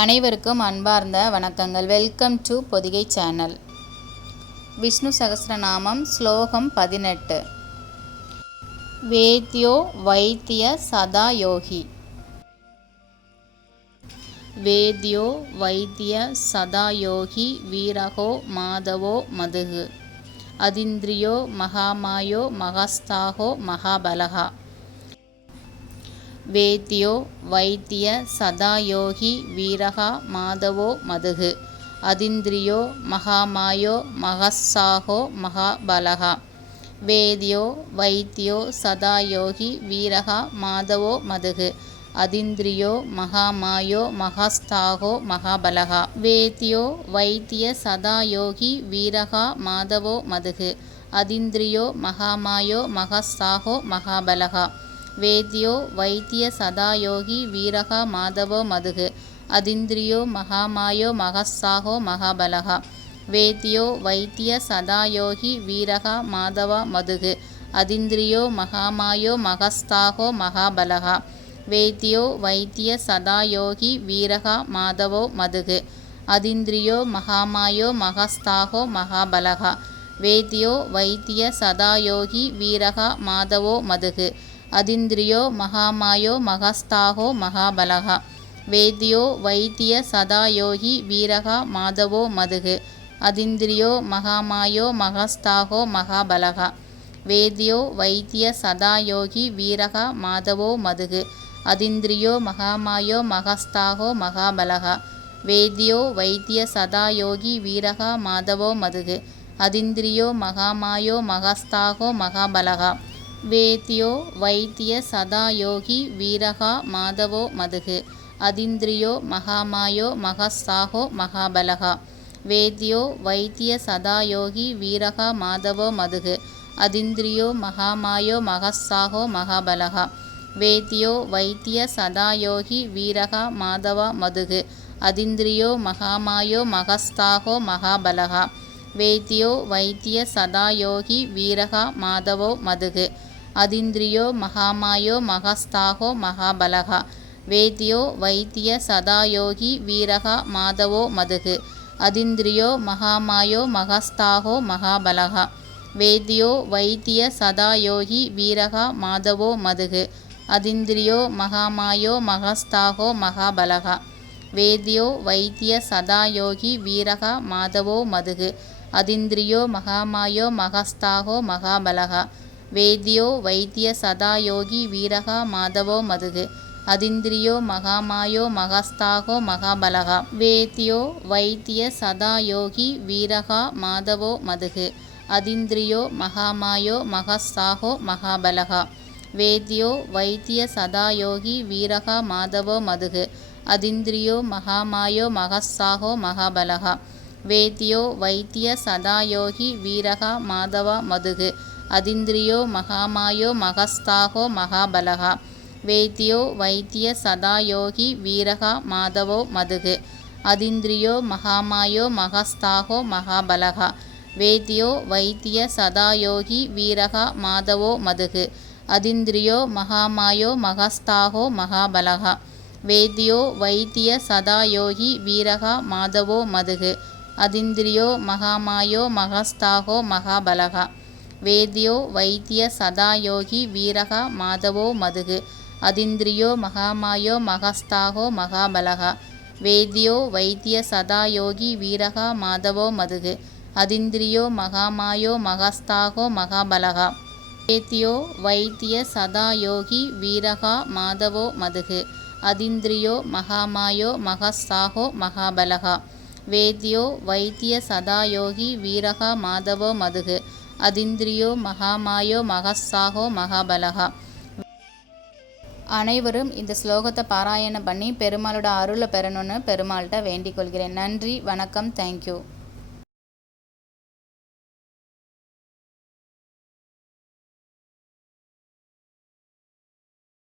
அனைவருக்கும் அன்பார்ந்த வணக்கங்கள். Welcome to Podhigai channel Vishnu Sahasranamam ஸ்லோகம் பதினெட்டு. வேத்யோ வைத்திய சதா யோகி. வேத்யோ வைத்திய சதா யோகி வீரகோ மாதவோ மதுகு. அதிந்திரியோ மகாமாயோ மகாஸ்தாகோ மகாபலகா. வேத்யோ வைத்திய சதாயோகி வீரகா மாதவோ மதுகு. அதிந்திரியோ மகாமாயோ மகசாகோ மகாபலகா. வேத்யோ வைத்தியோ சதாயோகி வீரகா மாதவோ மதுகு. அதிந்திரியோ மகாமாயோ மகஸ்தாகோ மகாபலகா. வேத்யோ வைத்திய சதாயோகி வீரகா மாதவோ மதுகு. அதிந்திரியோ மகாமாயோ மகஸ்தாகோ மகாபலகா. வேத்யோ வைத்திய சதாயோகி வீரகா மாதவோ மதுகு. அதிந்திரியோ மகாமாயோ மகஸ்ஸாகோ மகாபலகா. வேத்யோ வைத்திய சதாயோகி வீரகா மாதவா மதுகு. அதிந்திரியோ மகாமாயோ மகஸ்தாகோ மகாபலகா. வேத்யோ வைத்திய சதாயோகி வீரகா மாதவோ மதுகு. அதிந்திரியோ மகாமாயோ மகஸ்தாகோ மகாபலகா. வேத்யோ வைத்திய சதாயோகி வீரகா மாதவோ மதுகு. அதிந்திரியோ மகாமாயோ மகஸ்தாகோ மகாபலகா. வேதியோ வைத்திய சதாயோகி வீரகா மாதவோ மதுகு. அதிந்திரியோ மகாமாயோ மகஸ்தாகோ மகாபலகா. வேதியோ வைத்திய சதாயோகி வீரகா மாதவோ மதுகு. அதிந்திரியோ மகாமாயோ மகஸ்தாகோ மகாபலகா. வேதியோ வைத்திய சதாயோகி வீரகா மாதவோ மதுகு. அதிந்திரியோ மகாமாயோ மகஸ்தாகோ மகாபலகா. வேத்யோ வைத்திய சதாயோகி வீரகா மாதவோ மதுகு. அதிந்திரியோ மகாமாயோ மகஸ்ஸாகோ மகாபலகா. வேத்யோ வைத்திய சதாயோகி வீரகா மாதவோ மதுகு. அதிந்திரியோ மகாமாயோ மகஸ்ஸாகோ மகாபலகா. வேத்யோ வைத்திய சதாயோகி வீரகா மாதவா மதுகு. அதிந்திரியோ மகாமாயோ மகஸ்தாகோ மகாபலகா. வேத்யோ வைத்திய சதாயோகி வீரகா மாதவோ மதுகு. அதிந்திரியோ மகாமாயோ மகஸ்தாகோ மகாபலகா. வேத்யோ வைத்திய சதாயோகி வீரகா மாதவோ மதுகு. அதிந்திரியோ மகாமாயோ மகஸ்தாகோ மகாபலகா. வேத்யோ வைத்திய சதாயோகி வீரகா மாதவோ மதுகு. அதிந்திரியோ மகாமாயோ மகஸ்தாகோ மகாபலகா. வேத்யோ வைத்திய சதாயோகி வீரகா மாதவோ மதுகு. அதிந்திரியோ மகாமாயோ மகஸ்தாகோ மகாபலகா. வேத்யோ வைத்திய சதாயோகி வீரகா மாதவோ மதுகு. அதிந்திரியோ மகாமாயோ மகஸ்தாகோ மகாபலகா. வேத்யோ வைத்திய சதாயோகி வீரகா மாதவோ மதுகு. அதிந்திரியோ மகாமாயோ மகஸ்தாகோ மகாபலகா. வேத்யோ வைத்திய சதாயோகி வீரகா மாதவோ மதுகு. அதிந்திரியோ மகாமாயோ மகஸ்தாகோ மகாபலகா. வேத்யோ வைத்திய சதாயோகி வீரகா மாதவா மதுகு. அதிந்திரியோ மகாமாயோ மகஸ்தாகோ மகாபலகா. வேத்தியோ வைத்திய சதாயோகி வீரகா மாதவோ மதுகு. அதிந்திரியோ மகாமாயோ மகஸ்தாகோ மகாபலகா. வேத்தியோ வைத்திய சதாயோகி வீரகா மாதவோ மதுகு. அதிந்திரியோ மகாமாயோ மகஸ்தாகோ மகாபலகா. வேத்தியோ வைத்திய சதாயோகி வீரகா மாதவோ மதுகு. அதிந்திரியோ மகாமாயோ மகஸ்தாகோ மகாபலகா. வேத்யோ வைத்திய சதாயோகி வீரக வீரகா மாதவோ மதுகு. அதிந்திரியோ மகாமாயோ மகஸ்தாகோ மகாபலகா. வேத்யோ வைத்திய சதாயோகி வீரக வீரகா மாதவோ மதுகு. அதிந்திரியோ மகாமாயோ மகஸ்தாகோ மகாபலகா. வேத்யோ வைத்திய சதாயோகி வீரகா மாதவோ மதுகு. அதிந்திரியோ மகாமாயோ மகஸ்தாகோ மகாபலகா. வேத்யோ வைத்திய சதாயோகி வீரகா மாதவோ மதுகு. அதிந்திரியோ மகாமாயோ மகசாகோ மகாபலகா. அனைவரும் இந்த ஸ்லோகத்தை பாராயணம் பண்ணி பெருமாளோட அருளை பெறணும்னு பெருமாள்கிட்ட வேண்டிக் கொள்கிறேன். நன்றி வணக்கம் தேங்க்யூ